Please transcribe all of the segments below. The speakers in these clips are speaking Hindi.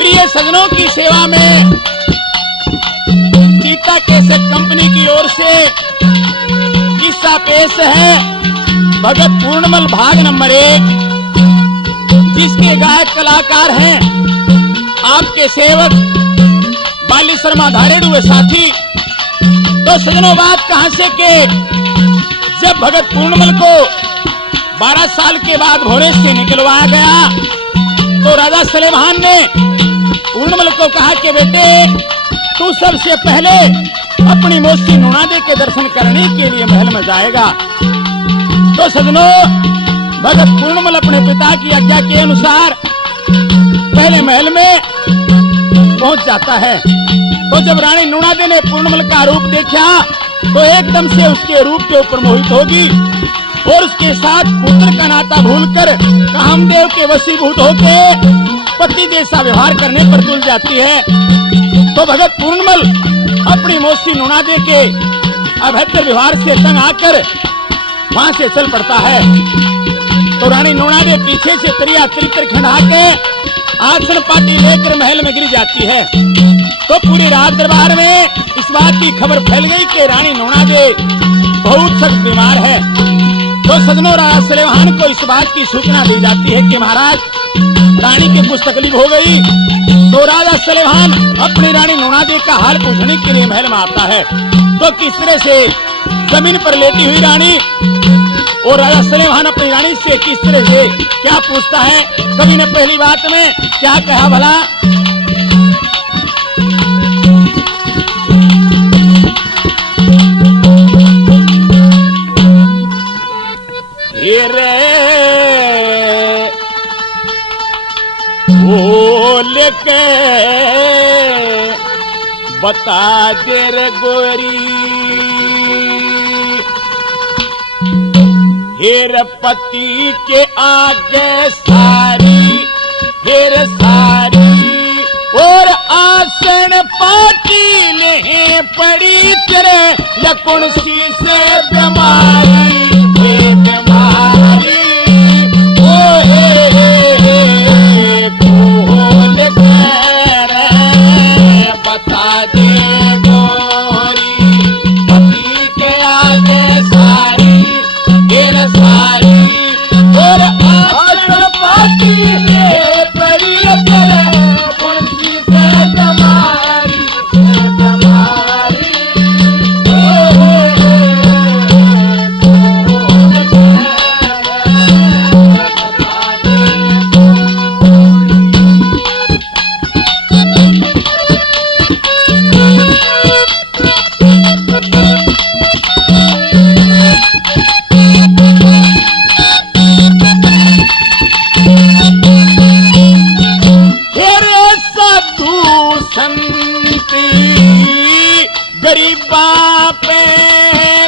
प्रिय सजनों की सेवा में सीता कैसेट कंपनी की ओर से किस्सा पेश है भगत पूर्णमल भाग नंबर 1, जिसके गायक कलाकार हैं आपके सेवक बाली शर्मा धारेड़ू व साथी। तो सजनों, बात कहां से के जब भगत पूर्णमल को 12 साल के बाद भोरे से निकलवाया गया तो राजा सलेमान ने पूर्णमल को कहा कि बेटे, तू सबसे पहले अपनी मौसी नूनादे के दर्शन करने के लिए महल में जाएगा। तो सजनों, भगत पूर्णमल अपने पिता की आज्ञा के अनुसार पहले महल में पहुंच जाता है। तो जब रानी नूनादे ने पूर्णमल का रूप देखा तो एकदम से उसके रूप के ऊपर मोहित होगी और उसके साथ पुत्र का नाता भूलकर कामदेव के वशीभूत होकर पति जैसा व्यवहार करने पर तुल जाती है। तो भगत पूर्णमल अपनी मौसी नूनादे के अभद्र व्यवहार से तंग आकर वहां से चल पड़ता है। तो रानी नूनादे पीछे से तरिया तितर खंडा के आसन पाटी लेकर महल में गिर जाती है। तो पूरी रात दरबार में इस बात की खबर फैल गई कि रानी नूनादे बहुत सख्त बीमार है। तो सजनों, राजा सलेमान को इस बात की सूचना दी जाती है कि महाराज, रानी के कुछ तकलीफ हो गई। तो राजा सलेमान अपनी रानी नूनादे का हाल पूछने के लिए महल में आता है। तो किस तरह से जमीन पर लेटी हुई रानी और राजा सलेमान अपनी रानी से किस तरह से क्या पूछता है, कवि ने पहली बात में क्या कहा भला? बोल के बता दे रे गोरी, हेर पति के आगे सारी हेर सारी और आसन पाटी ले पड़ी तेरे लकुण सी से बीमारी बीमारी। बता दे गोरी, पति के आगे सारी गिर सारी और आसन पाटी के परी कुर्सी से जमारी जमारी। गरीबा पे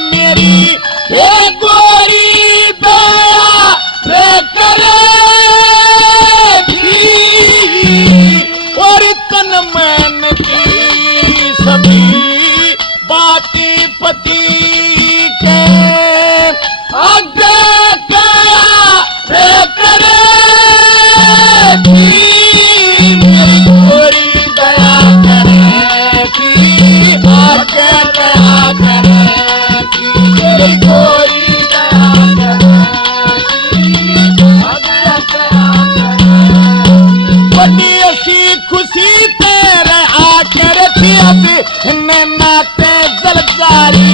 मेरी हे गोरी दया रे करे और तन मन की सभी बाती पति के आगे गया रे करे मेरी गोरी दया करे खुशी तेरे आकर थी अब नाते जलकारी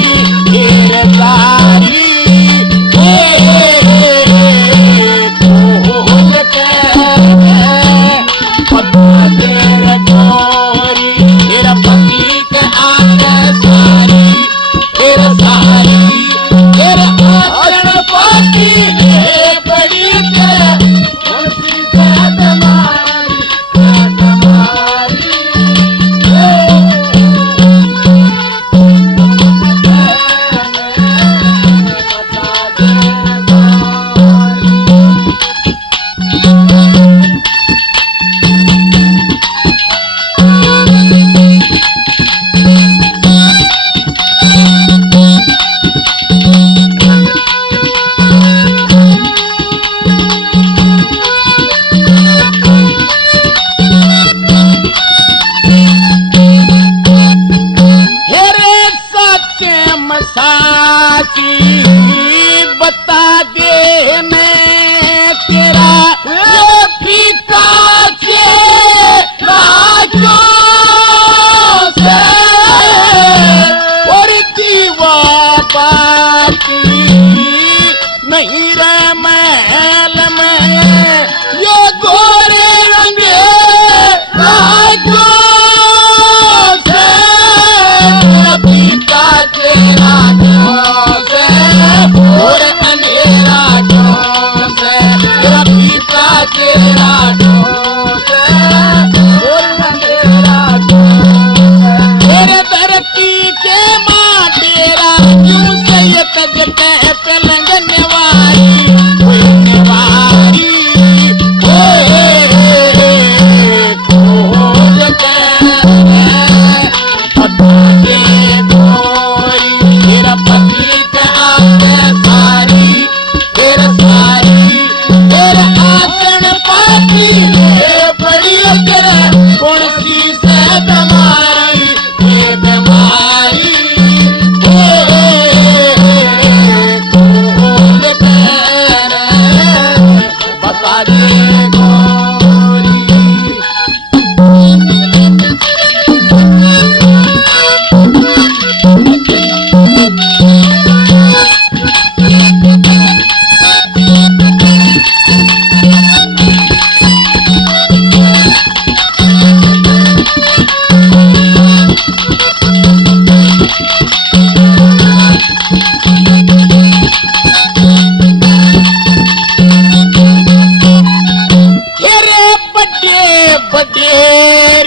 बड़े बड़े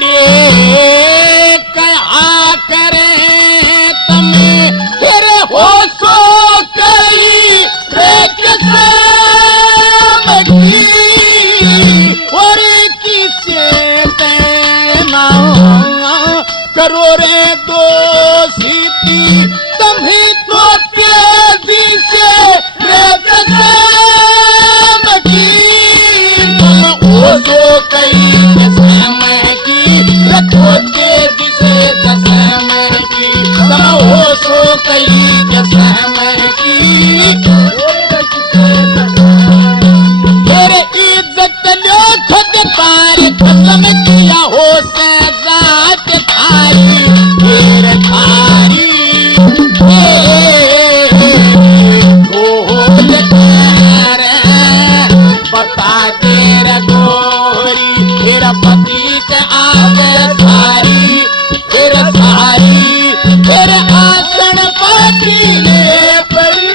कहा करें तमे फिर हो सो कई रे कसम की और किसे तेना करो रे दोस्ती तुम्हें तो तेजी से रे कसम की जो कई कसम की रखो तेजी से कसम की तुम हो सो कई कसम की तेरे इज्जत लो खुद पार कसम किया हो सजात थारी फिर थारी गोल कर बता तेरा गोरी फिर पति से आगे सारी फिर सारी फिर आसन पाती ने पड़ी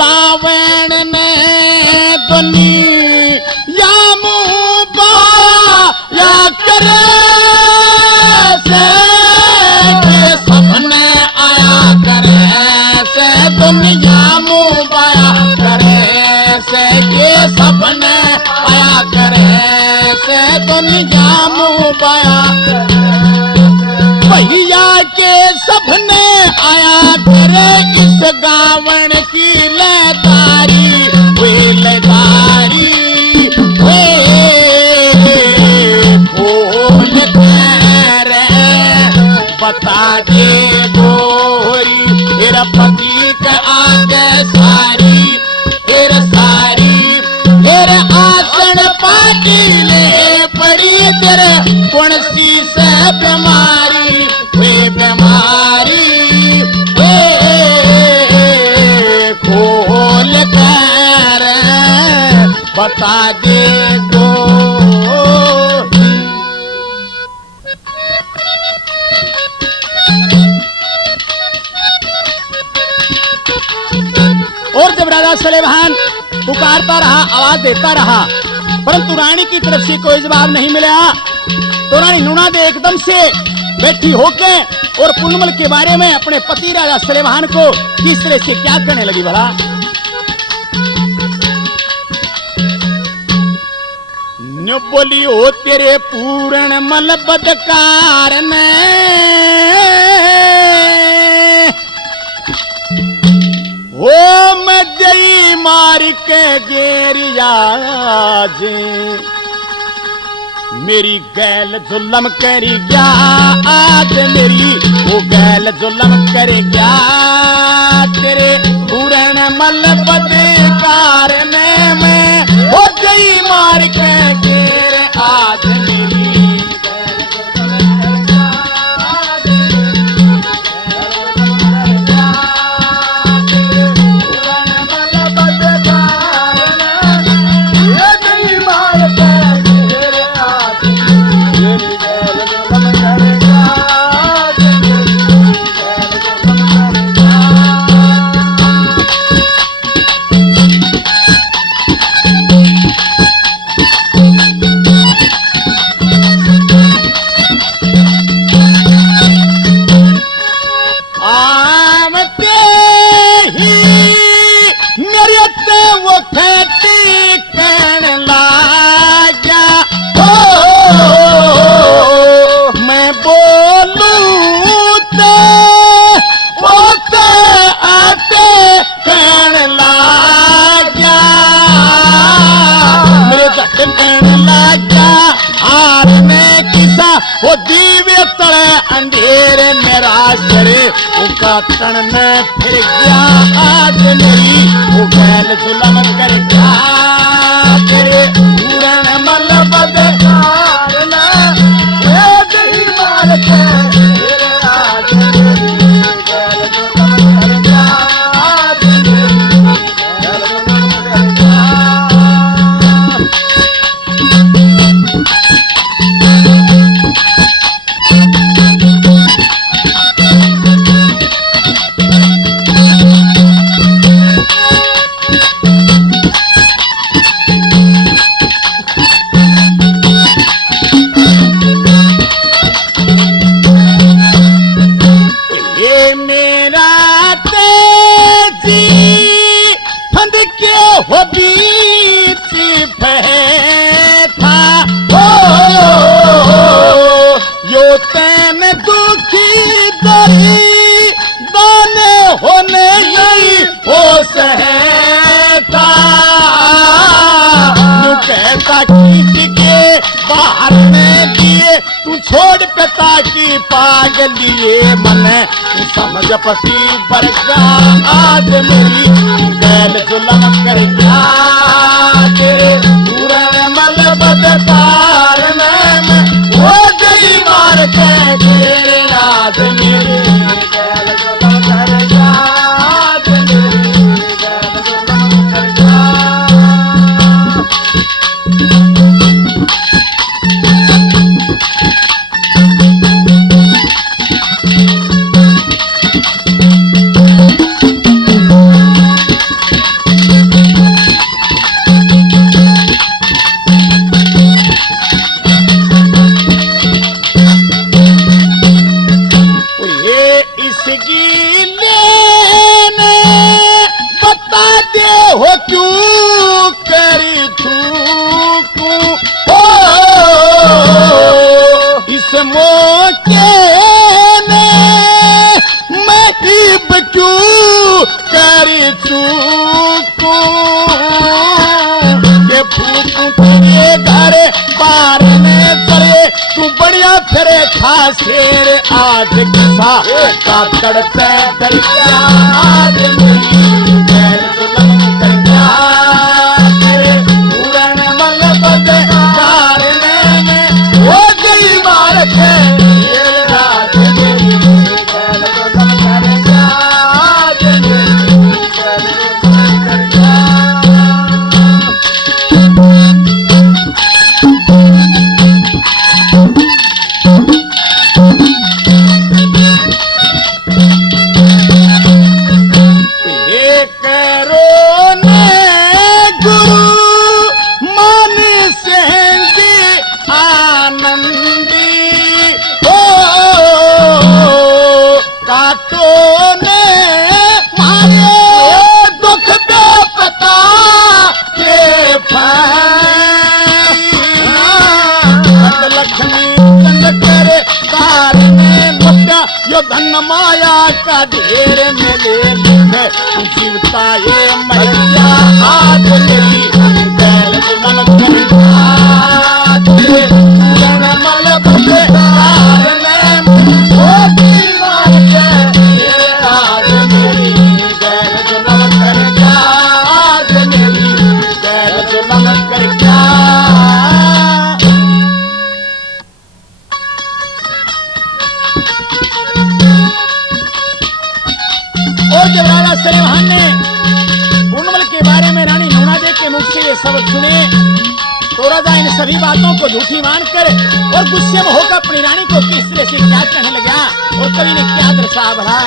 लावण ने बनी या मुबा या करे से के सपने आया करे से दुनिया मुबाया करे से के सपने आया करे से दुनिया मुबाया भैया के सपने आया करे इस गावण की लतारी वे लतारी वे खोल कर बता दे गोरी फिर पति के आगे सारी फिर सारी फिर आसन पाती ले पड़ी तेरे कौन सी से बीमारी वे बीमारी खोल कर बता दे दो और जब राजा सलेमान पुकारता रहा आवाज देता रहा परंतु रानी की तरफ से कोई जवाब नहीं मिला तो रानी नूना दे एकदम से बैठी होके और पुलमल के बारे में अपने पति राजा सलेमान को किस तरह से क्या करने लगी भला न बोली हो तेरे पूर्ण मल बदकार ने हो मजई मार के गेरिया जे मेरी गैल जुल्म करी क्या आज मेरी वो गैल जुल्म करे क्या तेरे पूर्ण मल बदकार में मैं हो गई मार के गेर आज मेरी वतन में फिर गया आज मेरी वो गैल जुलम कर गया तेरे पूरन मल बदकार में ये गई मार के फिर आज मेरी गैल जुलम कर गया आज मेरी गैल जुलम कर गया। हो बीच बैठा यो तैन दुखी दरी दाने होने नहीं हो सहता तू कहता कि के बाहर में दिए तू छोड़ पिता की पागलिए मन समझ पति बरका आज मेरी गैल जुलम कर गया तेरे पूरन मल बदकार में हो गई मार के तेरे आज मेरी गैल जुलम कर गया आज मेरी गैल जुलम कर गया। हो क्यों करी थूकू हो इस मौके ने मैं क्यों करी थूकू के फूकू तेरे घर पार में चले तू बढ़िया फिरे खास तेरे आज किसा का करते दरिया आज मेरी गैल जुलम कर गया तेरे पूरन मल बदकार में हो गई मार के तेरे आज मेरी गैल जुलम कर गया आज मेरी गैल जुलम कर गया। यो धन माया का ढेर में ले ले जीवता ये मैया आज मेरी गैल जुलम कर गया तेरे पूरन मल बदकार में हो गई मार के तेरे आज मेरी गैल जुलम कर गया आज मेरी गैल जुलम कर गया। और जब राजा सलेमान ने पूर्णमल के बारे में रानी नूनादेवी के मुख से ये शब्द सुने तो राजा इन सभी बातों को झूठी मानकर और गुस्से में होकर अपनी रानी को किस तरह से क्या कहने लगा और कवि ने क्या दर्शा भरा।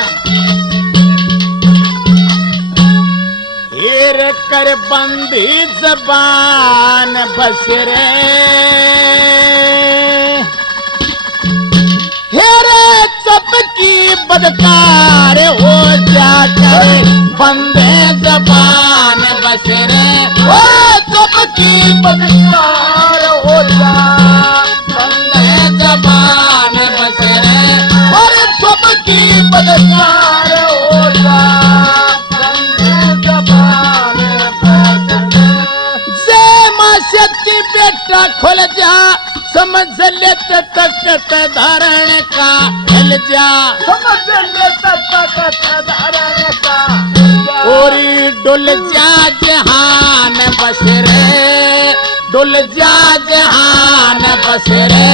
हेर कर बंदी जबान बसरे हेरे सबकी बदकार हो जा करे बंदे जबान बसरे ओ सबकी बदकार हो जा बंदे जबान बसरे और सबकी बदकार हो जा बंदे जबान बसरे जे माशती बेटा खुल जा समझ लेत तकत धरण का हिल जा, समझ लेत तकत धरण का और डुल जा जहान बस रे, डुल जा जहान बस रे,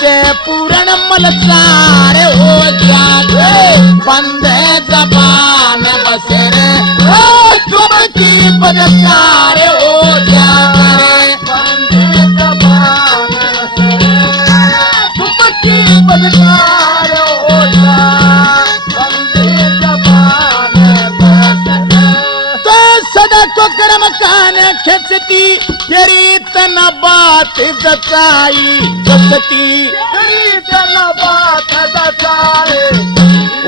से पूर्ण मलचार हो जाए बंद जबान बस रे, तुम की बदकार हो जाए बंद जबान बस रे, तुम की बदकार हो जाए बंद जबान बस रे। तो सदा को कर्म कान खिंचती तेरी तना बात जताई जचती, तेरी जन बात दसाए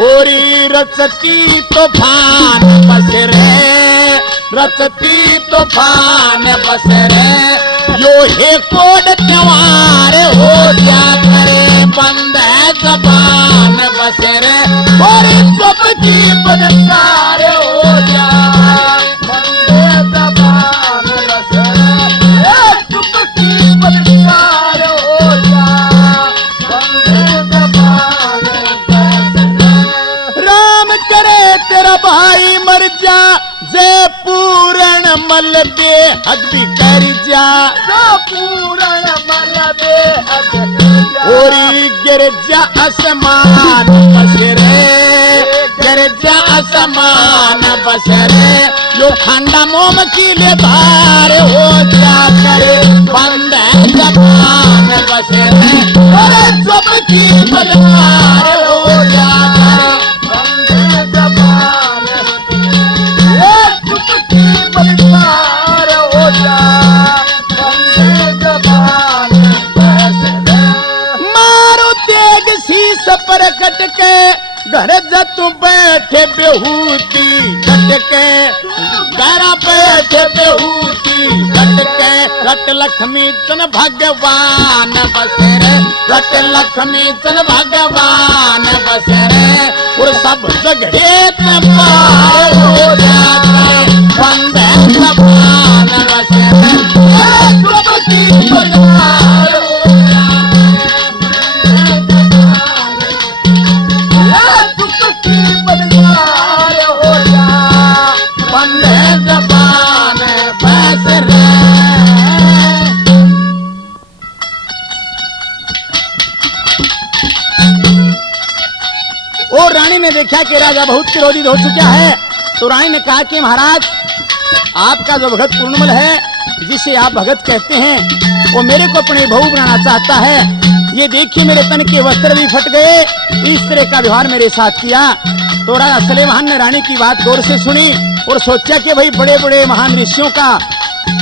ओरी रचती तूफान बस रे, रचती तूफान बस रे, यो हे कोड त्योहार हो जा करे बंद जबान बस रे, और सबकी बदकार हो जाए बंद जबान बस रे, तुम की बदकार हो जाए बंद जबान बस रे। राम करे तेरा भाई मर जा, जय पूर्ण मल दे हद भी कर जा, पूर्ण मल बेहद ओरी गिर जा आसमान बस रे, गिर जा आसमान बस रे, यो खंडा मोम की ले धार हो जा करे बंद जबान बस रे, अरे सबकी बदकार हो जा करे बंद जबान तुम की बदकार हो जाए बंद जबान बस रे। मारो तेग शीस पर कटके घर जतु बैठे बेहूती कटके, घर बैठे बेहूती कटके, रट लक्ष्मी तन भगवान बस रे, रट लक्ष्मी तन भगवान बस रे, और सब जगह पार हो जाए बंद जबान बस रे, सबकी बदकार हो तुम की बदकार हो जाए बंद जबान बस रे। और रानी ने देखा कि राजा बहुत क्रोधित हो चुका है, तो रानी ने कहा कि महाराज आपका जो भगत पूर्णमल है, जिसे आप भगत कहते हैं, वो मेरे को अपने बहू बनाना चाहता है। ये देखिए मेरे तन के वस्त्र भी फट गए, इस तरह का व्यवहार मेरे साथ किया। तो राजा सलेमान ने रानी की बात गौर से सुनी और सोचा कि भाई बड़े बड़े महान ऋषियों का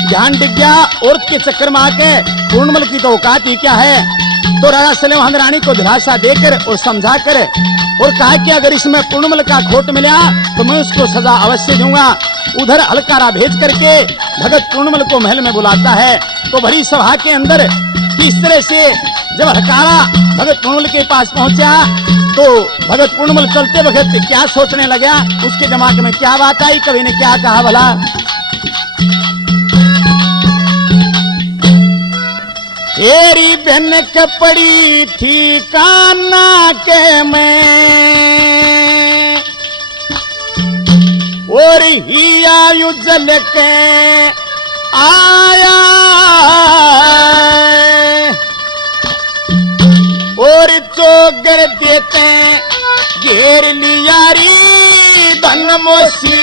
ध्यान डिग गया, औरत के चक्कर में आके पूर्णमल की तो औकात ही क्या है। तो राजा सलेमान रानी को दिलासा देकर और समझाकर और कहा कि अगर इसमें पूर्णमल का खोट मिला तो मैं उसको सजा अवश्य दूंगा। उधर हलकारा भेज करके भगत पूर्णमल को महल में बुलाता है। तो भरी सभा के अंदर किस तरह से जब हलकारा भगत पूर्णमल के पास पहुंचा तो भगत पूर्णमल चलते वक्त क्या सोचने लगा, उसके दिमाग में क्या बात आई, कवि ने क्या कहा भला। तेरी बहन के पड़ी थी कान्ना के में, और ही आयु जल के आया, और चोगर देते घेर लिया री धन मोसी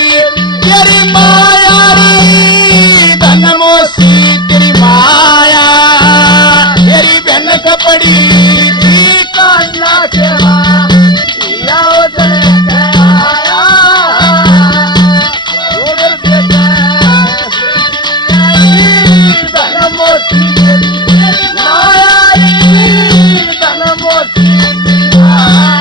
तेरी माया री, धन मोसी तेरी माया, तेरी बहन कपड़ी थी कान्ना के या उधर के आया, उधर देते धन मोती माया री, धन मोती माया।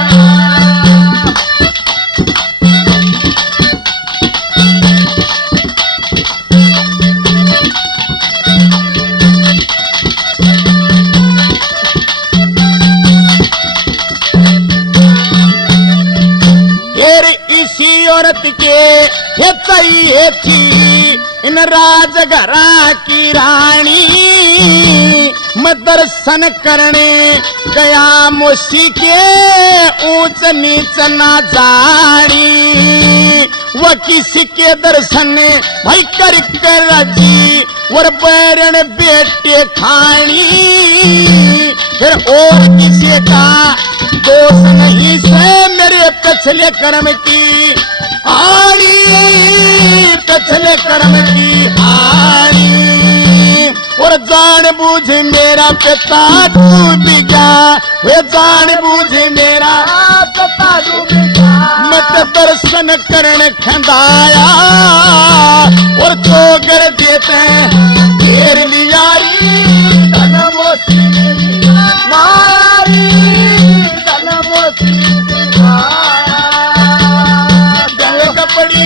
औरत के थी इन राजघरा की रानी मैं दर्शन करने गया मोशी के ऊंच नीच ना जानी वो किसी के दर्शन भाई कर राजी और बैरन बेटे खानी फिर और किसी का दोष नहीं से मेरे पिछले कर्म की आड़ी पिछले कर्म की आड़ी और जान बूझ मेरा पिता डूब गया वे जान बूझ मेरा पिता डूब गया मत दर्शन करण खंदाया और चोगर देते घेर लिया धन मोती मारी धन मोती जल कपड़ी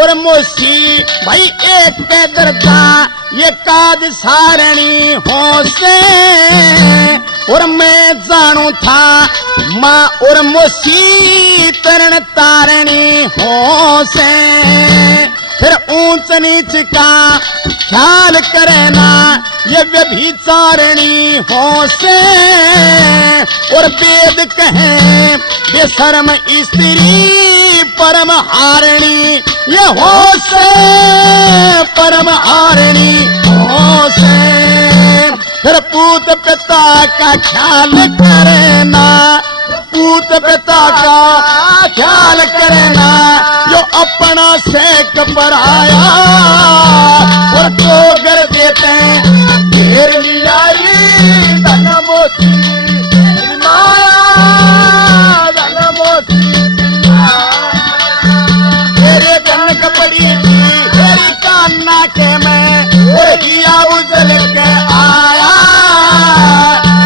और मोसी भाई एक पैदरता ये काज सारणी हो से और मैं जानू था माँ और मोसी तरण तारणी हो से फिर ऊंच नीच का ख्याल करना ये व्यभिचारिणी हो से और वेद कहे बेशर्म स्त्री परम हारिणी ये हो से परम हारिणी हो से फिर पूत पिता का ख्याल करना पूत पिता का ख्याल करना जो अपना सेक पर आया और टोगर देते घेर लिया धन मोती माया धन मोती तेरे धन कपड़ी तेरी कान्ना के मैं किया उजल के आया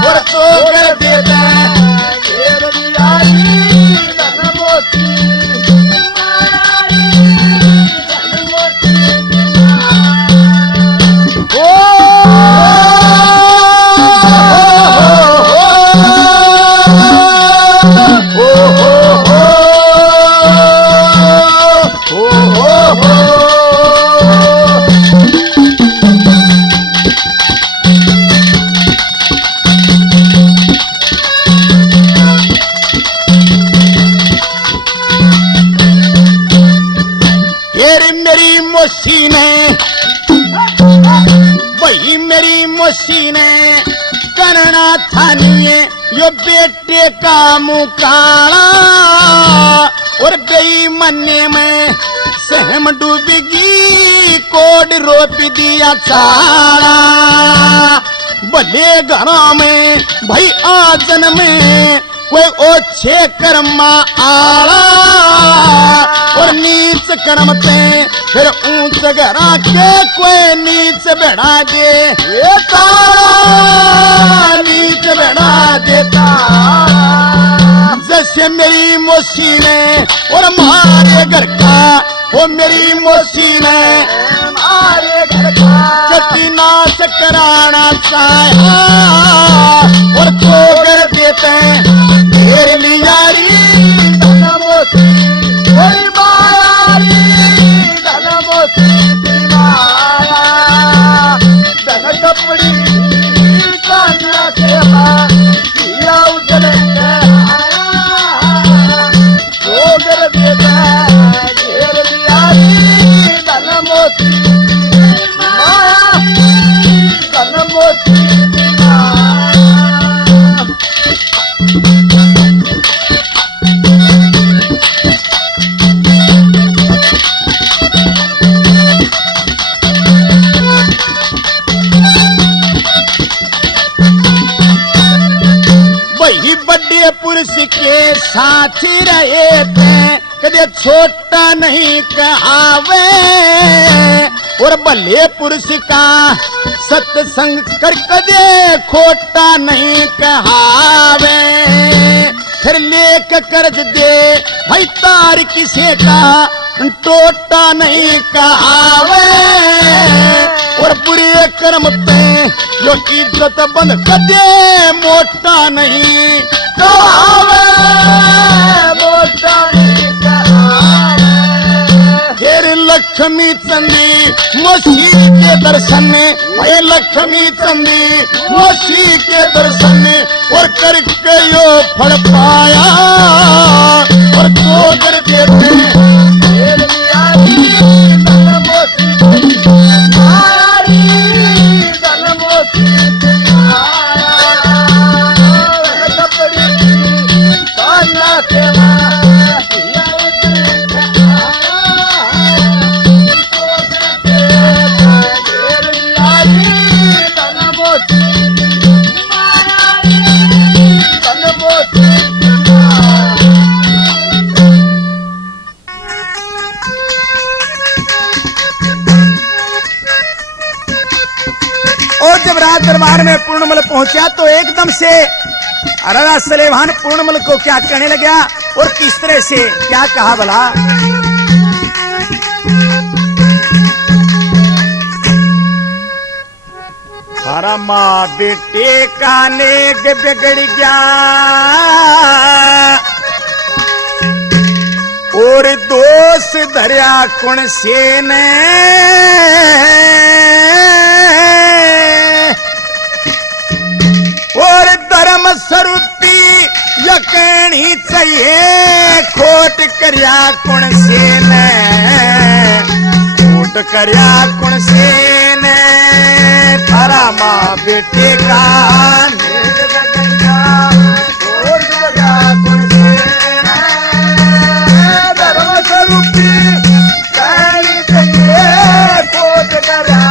और टोगर देते मोसी ने वही मेरी मोसी ने करना था निये यो बेटे का मुकाला और गई मन्ने में सहम डूबेगी कोड रोप दिया चाला भले घरों में भाई आजन में कोई ओछे कर्मा आला और नीच कर्म पे फिर ऊंच घरा के कोई नीच बढ़ा दे ये तारा नीच बढ़ा देता जैसे मेरी मोसी ने और मारे घर का वो मेरी मोसी ने मारे घर का कति नाश कराना चाहा और ठोकर देते घेर लिया धन मोती कोई माया धन मोती माया धन कपड़ी कान्हा के किया उजल ठोकर देते घेर लिया धन मोती माया धन मोती माया पुरुष के साथी रहे थे कदे छोटा नहीं कहावे और भले पुरुष का सत्संग कर कदे खोटा नहीं कहावे फिर लेक कर्ज दे भाई तार किसे का टोटा नहीं कहावे और बुरे कर्म पे जो इज्जत बंद कदे मोटा नहीं कहावे मोटा नहीं कहावे फिर लक्ष्मी चंदी मसीह के दर्शन में लक्ष्मी चंदी मसीह के दर्शन में और करके यो फल पाया और गोदर देते दरबार में पूर्णमल पहुंचा तो एकदम से राजा सलेमान पूर्णमल को क्या कहने लगा और किस तरह से क्या कहा भला हरा माँ बेटे का नेक बिगड़ गया और दोष धरिया कौन से ने और धर्म स्वरूपी यकीनी चाहिए खोट करया कौन से ने खोट करया कौन से ने थारा माँ बेटे का धर्म स्वरूपी यकीनी चाहिए खोट करया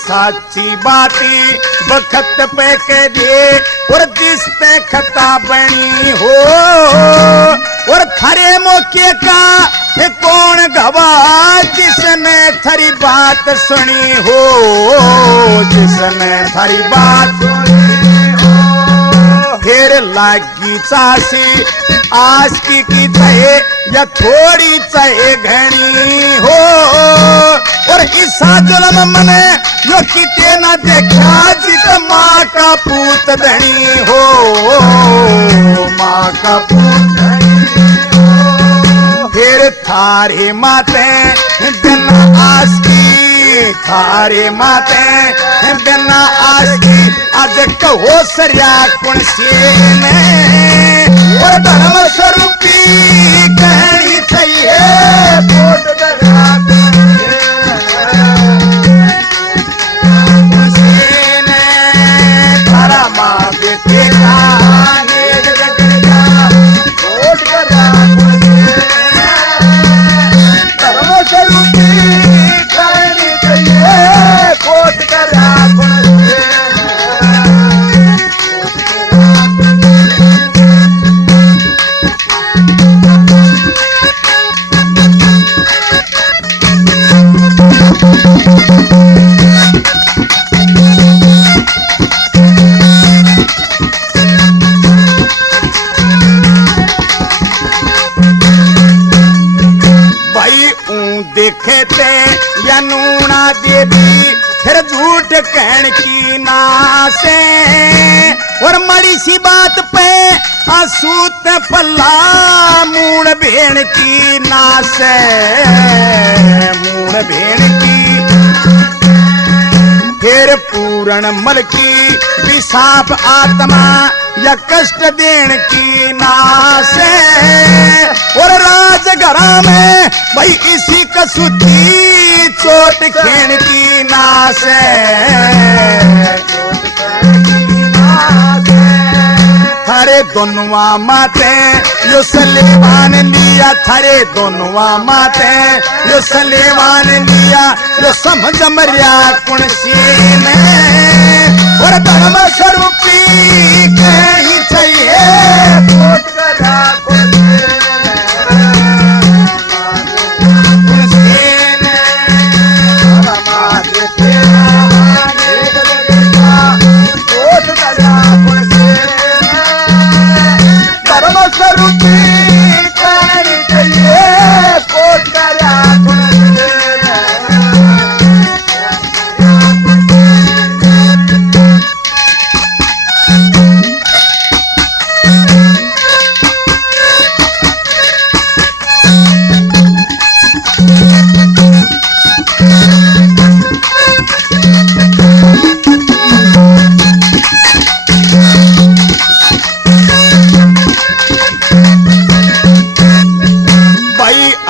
साची बाती बखत पे के दे और जिसते खता बनी हो और थारे मौके का कौन गवाह जिसने थारी बात सुनी हो जिसने थारी बात सुनी हो फिर लागी चासी आस्की की चाहे या थोड़ी चाहे घनी हो और इसा जुल्म मने यो किते ना देखा जित माँ का पूत धनी हो माँ का पूत धनी हो फिर थारे माते बिना आस की थारे माते बिना आस की आज कहो सरिया कौन से ने और धर्म स्वरूपी कहनी चाहिए फोट दरा देखे थे या नूना देवी फिर झूठ कहन की नासे और मरी सी बात पे आसूत पल्ला मूण भेण की नासे मूण भेण की फिर पूर्ण मल की विसाप आत्मा या कष्ट देने की नाश है। और राजघरा में भाई इसी कसूती चोट खेण की नाश है। थारे दोनों माते यो सलेमान लिया, थारे दोनों माते यो सलेमान लिया, यो समझ मरिया कुण सीन और धर्म स्वरूपी कहीं चाहिए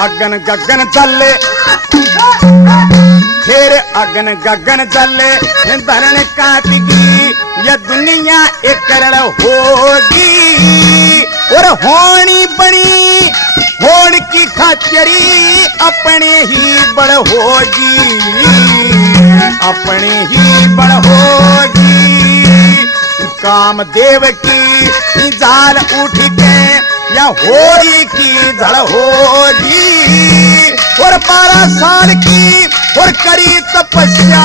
अगन गगन चले, फिर अगन गगन चले, धरण काटेगी यह दुनिया एक करण होगी। और होनी बनी होड़ की खाचरी अपने ही बड़ होगी, अपने ही बड़ होगी। कामदेव की जाल उठ के या होरी की जड़ होगी। और 12 साल की और करी तपस्या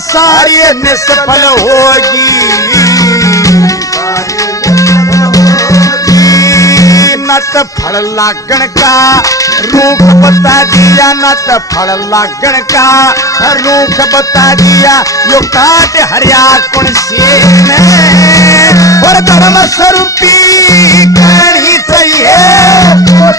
सारी निष्फल होगी। नत फल लागण का रूख बता दिया, नत फल लागण का रूख बता दिया। यो काट हरिया कुण सीन और धर्म स्वरूपी करनी चाहिए कोट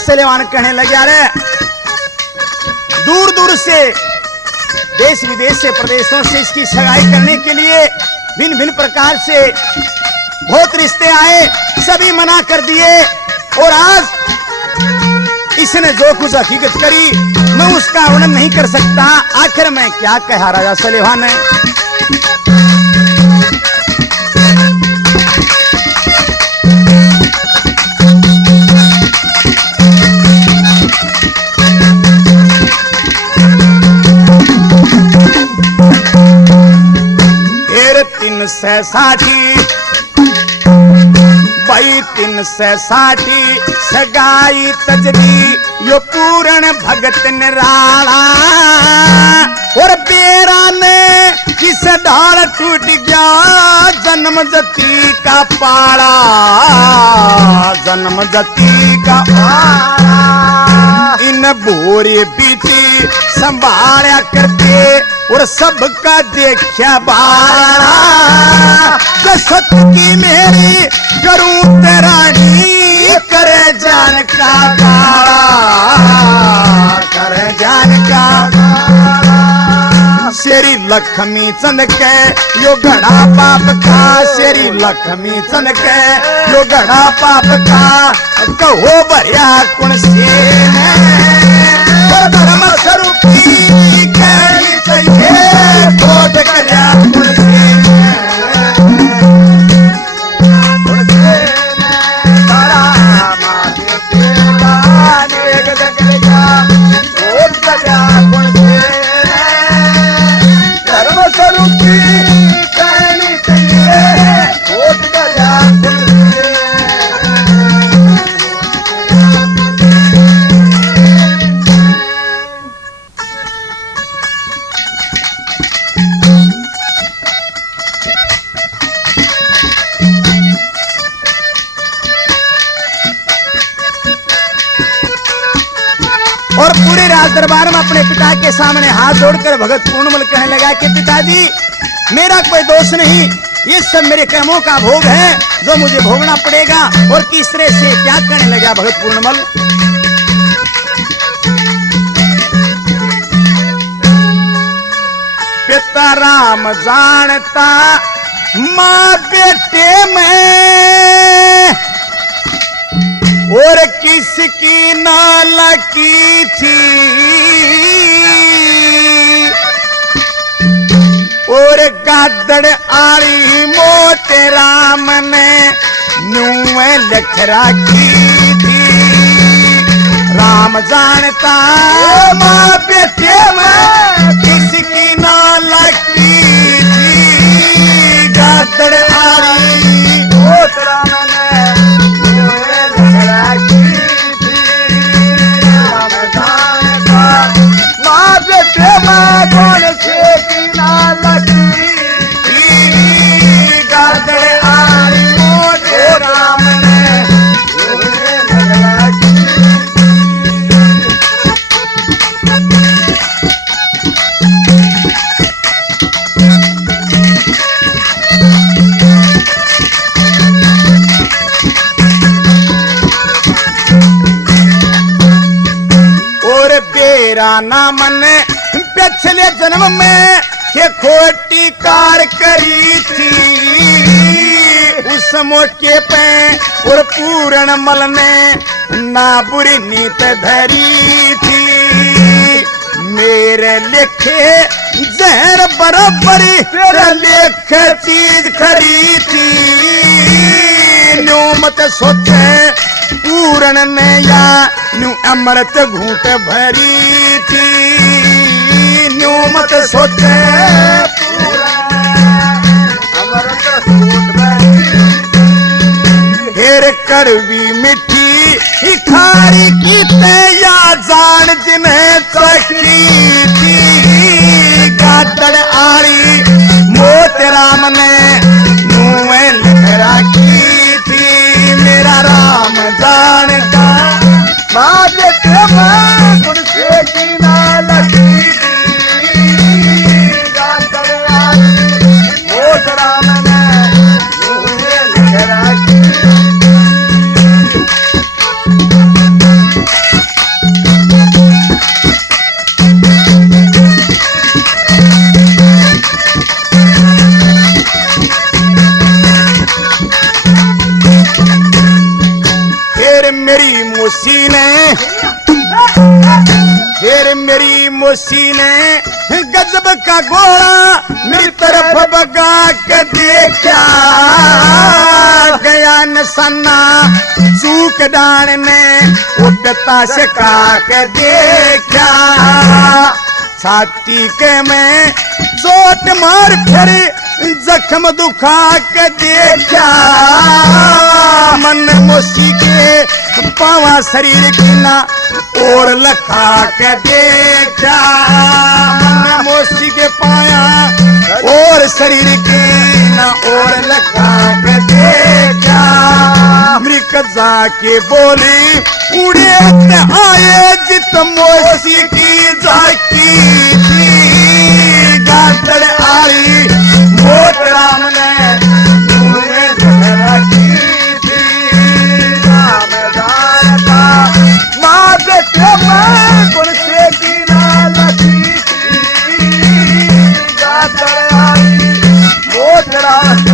सलेमान कहने लगे, अरे दूर दूर से देश विदेश से प्रदेशों से इसकी सगाई करने के लिए भिन्न भिन्न प्रकार से बहुत रिश्ते आए, सभी मना कर दिए। और आज इसने जो कुछ हकीकत करी मैं उसका वर्णन नहीं कर सकता। आखिर में क्या कहा राजा सलेमान ने, से 60 भाई 360 सगाई तजदी यो पूर्ण भगत निराला। और बेरा ने किस ढाल टूट गया जन्म जती का पाड़ा, जन्म जती का पाड़ा। इन बोरे बीती संभाला करते और सबका देखा बारा। कसत की मेरी करूं तेरानी करे जान का बारा, करे जान का बारा। शेरी लक्ष्मी चंद के यो घड़ा पाप का, शेरी लक्ष्मी चंद के यो घड़ा पाप का। कहो भरिया कुण से धर्म स्वरूपी कहनी चाहिए कोट करया कुण से तारा माते तेरा नेक जगया कोट करया कुण से धर्म स्वरूपी कहनी चाहिए कोट राज दरबार में अपने पिता के सामने हाथ जोड़कर भगत पूर्णमल कहने लगा कि पिताजी मेरा कोई दोष नहीं, ये सब मेरे कर्मों का भोग है जो मुझे भोगना पड़ेगा। और किस तरह से क्या कहने लगा भगत पूर्णमल, पिता राम जानता माँ बेटे में और किसकी ना लगी थी, और गादड़ आरी मोते राम ने न्यू लिख रखी थी। राम जानता माँ बेटे में किसकी ना लगी थी, गादड़ आरी मोते राम ने कौन से बिना लगी गादड़ आरी मोटे राम ने और तेरा नाम ने पिछले जन्म में के खोटी कार करी थी, उस मौके पे और पूर्ण मल ने ना बुरी नीत धरी थी। मेरे लिखे जहर बराबर तेरा लेख चीज खरी थी, न्यू मत सोचे पूर्ण ने या न्यू अमृत घूट भरी थी, न्यू मत सोचे फिर कड़वी मिठी खारी की ते या जान जिन्हें चखी थी। गादड़ आरी मोत राम ने मुँह लिख रखी थी, मेरा राम जानता माँ बेटे में कौन से बिना लगी मेरी मोसी ने गजब का गोला मेरी तरफ बगा के देखा, गया निशाना चूक डान ने उठता से के देखा, छाती के में चोट मार फिर जख्म दुखा के देखा, मन मोसी के पावा शरीर की ना और लखा के देखा, मन मोसी के पाया और शरीर की ना और लखा के देखा। मृग जाके बोली उड़े आए जित मोसी की जाकी थी, गादड़ आरी मोट राम ने कौन से बिना लगी गादड़ आरी मोट राम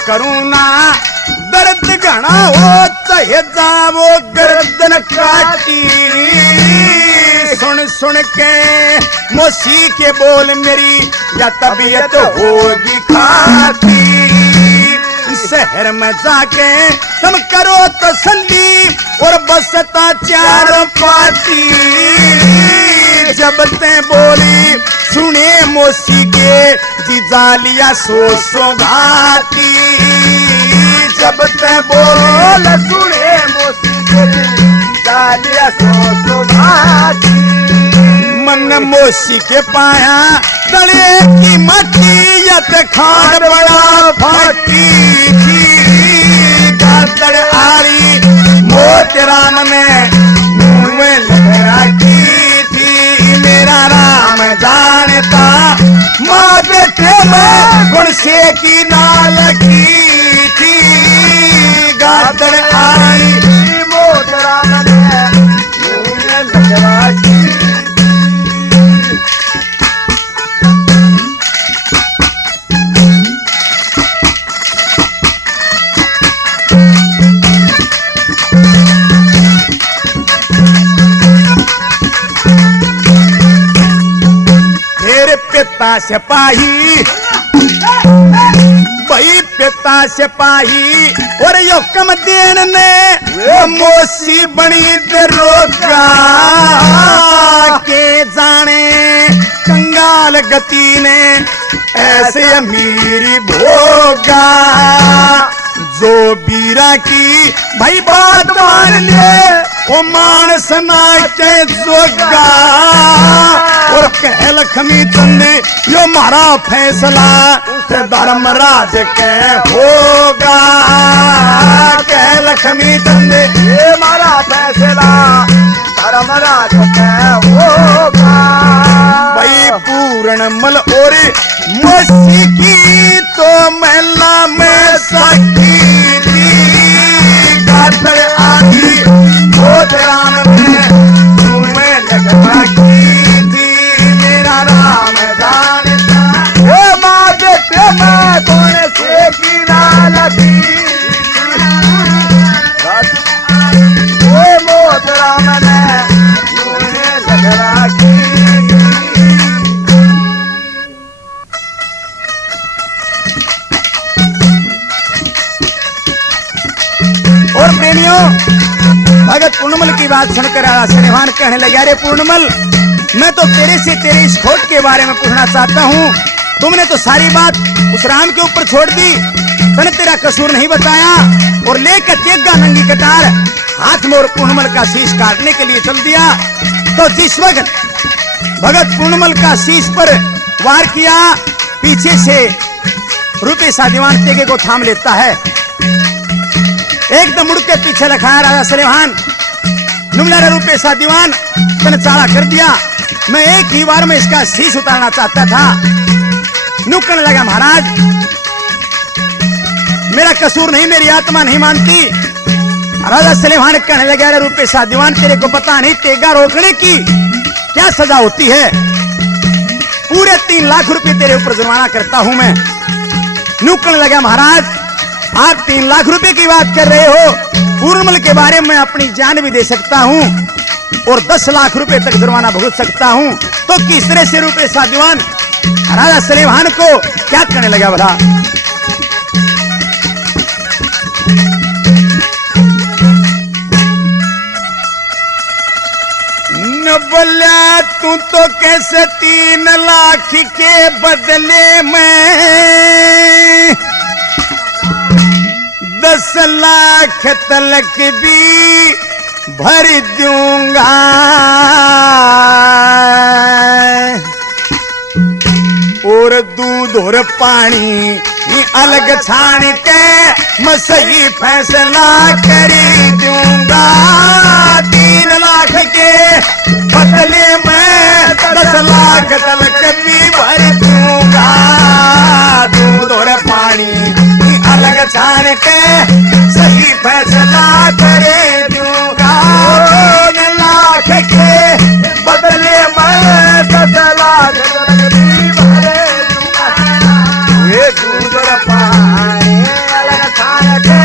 करूना दर्द घना हो चाहे जावो गर्दन काटी, सुन सुन के मोसी के बोल मेरी या तबीयत होगी खाती, शहर में जाके तुम करो तसल्ली और बसता चार पाती। जब ते बोली सुने मोसी के जिजालिया सो घाती। जब ते बोल सुने मोसी के जिजालिया सो घाती। मन मोसी के पाया तले की मटियत खान बड़ा फाटी थी। गातड़ आरी मोत राम में मुंह में लग रखी थी। मेरा राम जानता माँ बेटे में गुण से की नाल की थी। गातड़ आरी मोत राम में मुंह में लग रखी। पिता सिपाही भाई पिता सिपाही और यो कम दिन ने मोसी बनी दरोगा के जाने कंगाल गति ने ऐसे अमीरी भोगा। जो बीरा की भाई बात मान ले वो मानस नाचे जोगा। और कह लक्ष्मी तंदे यो मारा फैसला धर्मराज के होगा। कह लक्ष्मी तंदे ये मारा फैसला धर्मराज के होगा। भाई पूर्ण मल और मोसी की तो महिला में सखी थी। गातर आदि मोत राम में तुम्हें लग रखी थी। मेरा राम जानता ये माँ बेटे में कौन से की नालती। ये मोत राम में तुम्हें लग रखी। और प्रेमियों भगत पूर्णमल की बात सुनकर सलेमान कहने लगा, अरे पूर्णमल मैं तो तेरे से तेरे इस खोट के बारे में पूछना चाहता हूँ। तुमने तो सारी बात उस राम के ऊपर छोड़ दी। तने तेरा कसूर नहीं बताया और लेकर तेगा नंगी कटार हाथ में और पूर्णमल का शीश काटने के लिए चल दिया। तो जिस वक्त भगत पूर्णमल का शीश पर वार किया पीछे से रुपये सा दीवान तेगे को थाम लेता है। एकदम मुड़ के पीछे रखा राजा सलेमान। नुमला रुपये सा दीवान तने चाला कर दिया। मैं एक ही बार में इसका शीश उतारना चाहता था। नुकने लगा महाराज मेरा कसूर नहीं, मेरी आत्मा नहीं मानती। राजा सलेमान कहने लगा, अरे रुपये सा दीवान तेरे को पता नहीं तेगा रोकने की क्या सजा होती है। पूरे 3 लाख रुपए तेरे ऊपर जुर्माना करता हूं मैं। नुकने लगा महाराज आप 3 लाख रुपए की बात कर रहे हो। पूर्णमल के बारे में अपनी जान भी दे सकता हूं और 10 लाख रुपए तक जुर्माना भुगत सकता हूं। तो किस तरह से रुपये सा दीवान राजा सलेमान को क्या करने लगा भला। न बोला तू तो कैसे 3 लाख के बदले में 10 लाख तलक भी भर दूंगा। और दूध और पानी अलग छान के मैं सही फैसला करी दूंगा। 3 लाख के बदले में 10 लाख तलक भी भर दूंगा। दूध और पानी अलग छान के सही फैसला करे दूंगा। 3 लाख के बदले में 10 लाख तलक भी भर दूंगा। ये दूध और पानी अलग छान के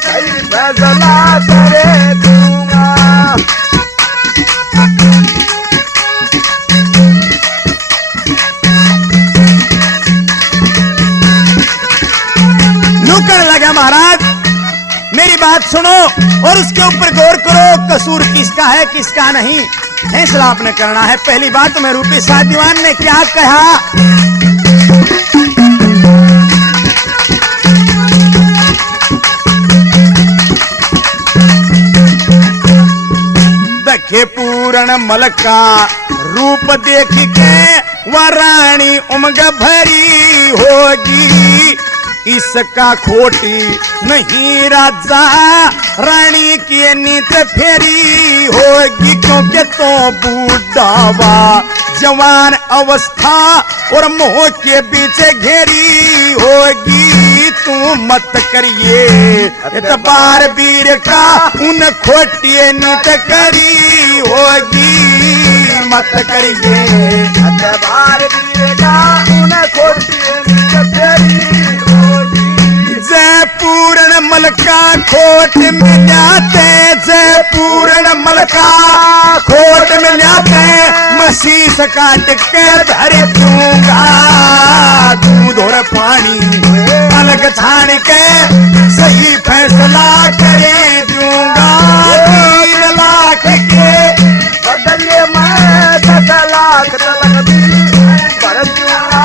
सही फैसला करे दूंगा। सुनो और उसके ऊपर गौर करो, कसूर किसका है किसका नहीं, फैसला आपने करना है। पहली बात में रूपी शाह दीवान ने क्या कहा, देखे पूर्ण मल का रूप देख के वह रानी उमंग भरी होगी, इसका खोटी नहीं राजा रानी की नीत फेरी होगी, क्योंकि तो बूढ़ावा जवान अवस्था और मोह के बीच घेरी होगी, तू मत करिए एतबार वीर का उन खोटी नीत करी होगी, मत करिए एतबार वीर का उन खोटी नीत करी होगी। जय पूर्ण मल का खोट में जाते, जय पूर्ण मल का खोट में जाते, मसीस काट के धर दूंगा, दूध और पानी अलग छान के सही फैसला करे दूंगा, 3 लाख के बदले मैं 10 लाख तलक भी भर दूंगा,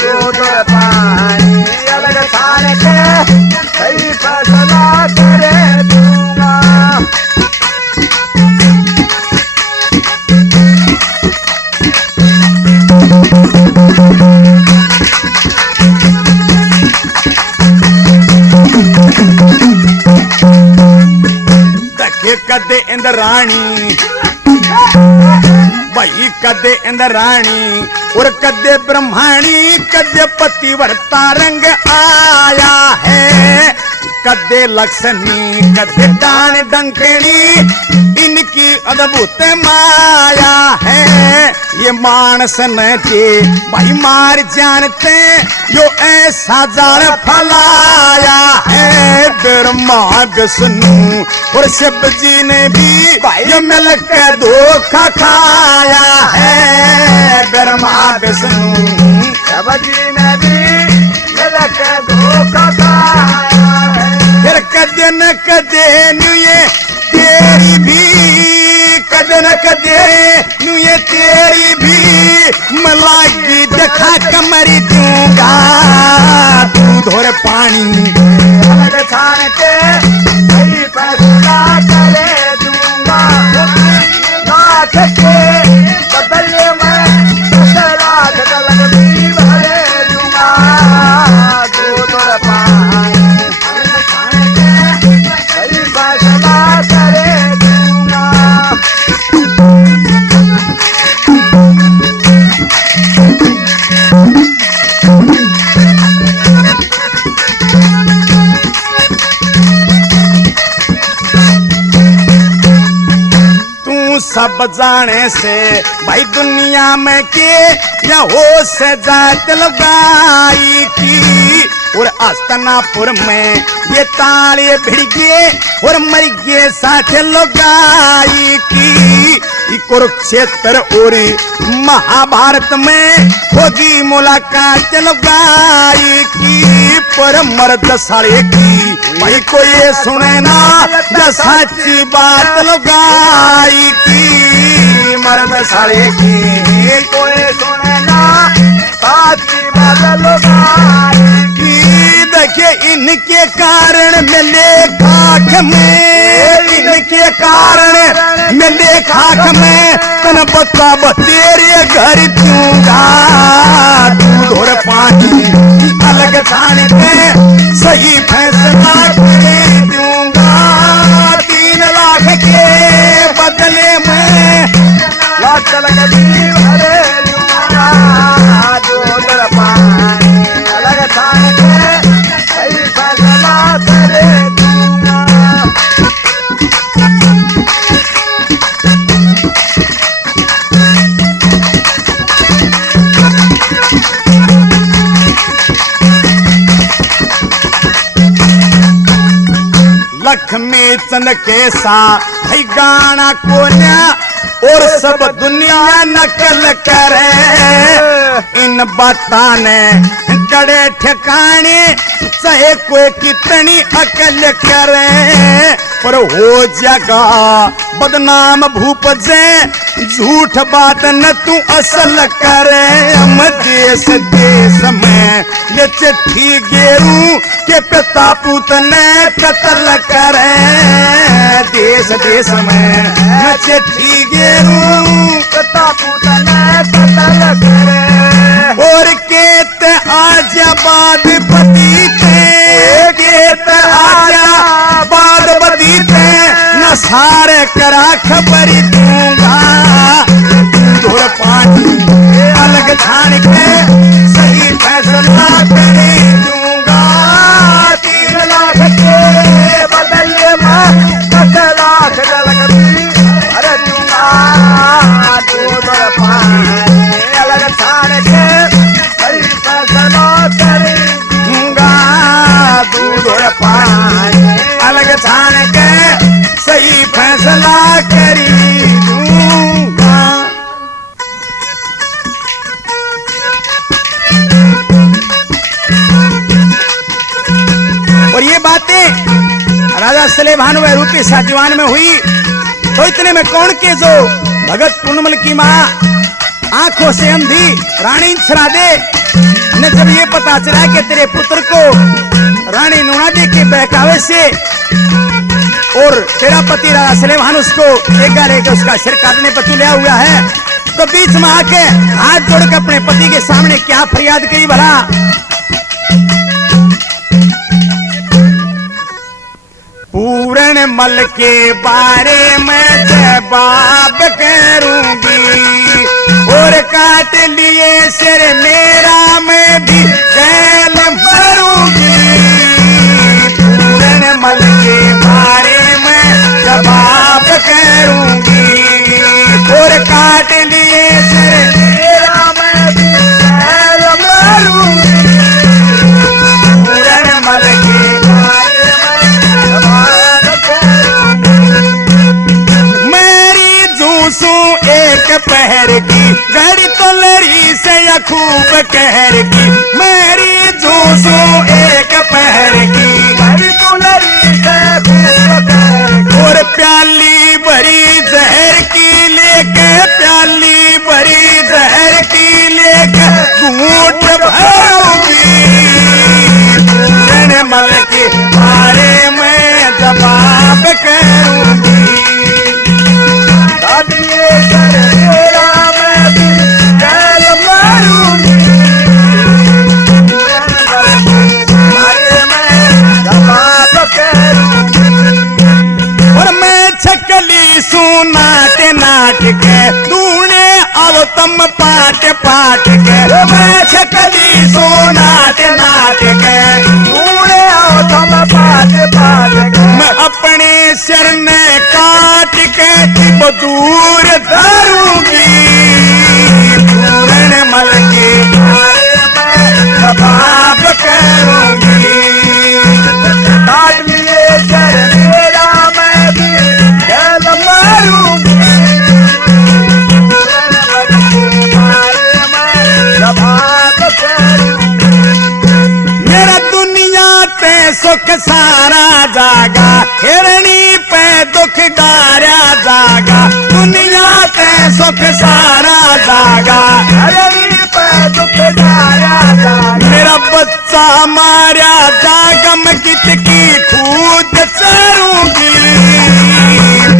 दूध और पानी अलग छान के सही फैसला करे दूंगा। दखे कदे इंद्राणी वही कदे इंद्राणी और कदे ब्रह्माणी, कदे पतिव्रता रंग आया है, कदे लक्ष्मी कदे दान डंकनी, इनकी अद्भुत माया है, ये मानस न थे भाई मार जानते, यो ऐसा जाल फलाया है, ब्रह्मा विष्णु और शिव जी ने भी ये मिलकर धोखा खाया है, ब्रह्मा विष्णु शिव जी ने भी मिलकर धोखा खाया है। फिर कदे न कदे नुए तेरी भी, कदे न कदे नुए तेरी भी मलागी देखा कमरी दूंगा, दूध और पानी अलग छान के सही फैसला करे दूंगा, लाख के बदले मैं 10 लाख तलक भी भरे दूंगा, दूध और पानी अलग छान के सही फैसला करे दूंगा। सब जाने से भाई दुनिया में के या हो से जात लगाई की, और अस्तनापुर में ये ताले भिड़ गए और मर गए साथ लगाई की, कुरुक्षेत्र और महाभारत में होगी मुलाकात लगाई की, पर मर्द साले की भाई कोई सुने ना सच्ची बात लगाई की, मर्द साले की कोई सुने ना सच्ची बात लगाई की। देखिए इनके कारण मिले खाक में, इनके कारण मिले खाक में, तन बता तेरे घर दूंगा, दूध और पानी अलग छान के सही फैसला करे दूंगा, 3 लाख के बदले में लाख तलक भी भरे दूंगा, दूध और पानी अलग छान के सही फैसला करे दूंगा। लक्ष्मी चंद के साथ भाई गाना कोन्या और सब दुनिया नकल करे, इन बातां ने कड़े ठिकाने चाहे कोई कितनी अकल करे, पर हो जाएगा बदनाम भूप जे झूठ बात न तू असल करे। हम देश देश में ये चिट्ठी गेरू के पिता पुत ने कत्ल करे, देश देश में मैं चिट्ठी गेरू पिता पुत ने कत्ल करे। और केत आजा बाद बदीते, केत आजा बाद बदीते न सारे करा खबरी दूंगा। दूर पानी अलग छान के सही फैसला करे दूंगा। 3 लाख के बदले में 10 लाख जलकती अरे दूंगा। दूर पानी अलग छान के सही फैसला करे दूंगा। दूर पानी अलग छान के सही फैसला करी दूंगा। और ये बातें राजा सलेमान व रूपी साजवान में हुई तो इतने में कौन के जो भगत पूर्णमल की माँ आंखों से अंधी रानी छरादे ने जब ये पता चला कि तेरे पुत्र को रानी नूनादी के बहकावे से और तेरा पति राजा सलेमान उसको लेकर लेकर उसका सिर काटने पर तुला हुआ है, तो बीच में आके हाथ जोड़कर अपने पति के सामने क्या फरियाद करी भला। पूर्णमल के बारे में जवाब करूंगी और काट लिए सिर मेरा मैं भी गैल मरूंगी। पूर्णमल के बारे में जवाब करूंगी और काट लिए सिर मेरा मैं भी गैल मरूंगी। पूर्णमल के बारे मेरी जूसू एक पहर की घड़ी तो लड़ी से या खूब कहर की। मेरी जूसू एक पहर की घड़ी तो लड़ी से खूब कहर की। और प्याली भरी जहर की लेके, प्याली भरी जहर की लेके घूंट भरूंगी। पूर्णमल के बारे में जवाब करूंगी। दादिए कर मेरा मैं भी गैल मारूंगी। बारे में जवाब करूंगी। और मैं छकली सू नाट नाट के तूने अब तुम पाट पाट के। मैं छकली सू नाट नाट के तूने आओ तुम पाट पाट के। मैं अपने सिर ने काट के तिब दूर धरूंगी। पूर्णमल के बारे में जवाब करूंगी। दादिए कर मेरा मैं भी गैल मारूंगी। बारे में जवाब करूंगी। मेरा दुनिया पे सुख सारा जागा, हिरणी पे दुख डारा जागा। दुनिया पे सुख सारा जागा, हरी पे दुख डारा जागा। मेरा बच्चा मारा जागा, मैं कित की खूद चरूंगी।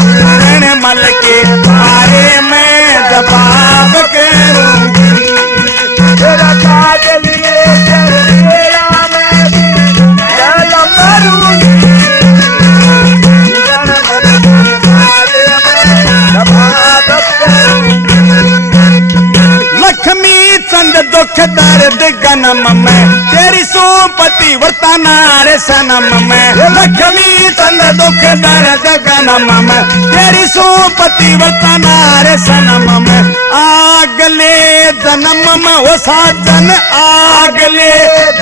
पूर्णमल के बारे में जवाब करूंगी। तेरा काज लिए कर मेरा मैं भी गैल मारूंगी। बारे में जवाब करूंगी। लक्ष्मी चंद दुख दर्द गनम में तेरी सोपति वर्तनार सनम में। लक्ष्मी चंद दुख दर्द गनम में तेरी सोपति वर्तनार सनम में। आगले जन्म में हो साजन, आगले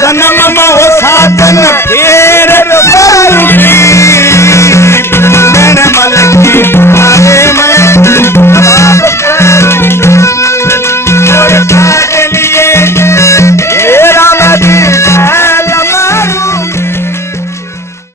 जन्म में हो साजन फिर करूंगी। पूर्णमल की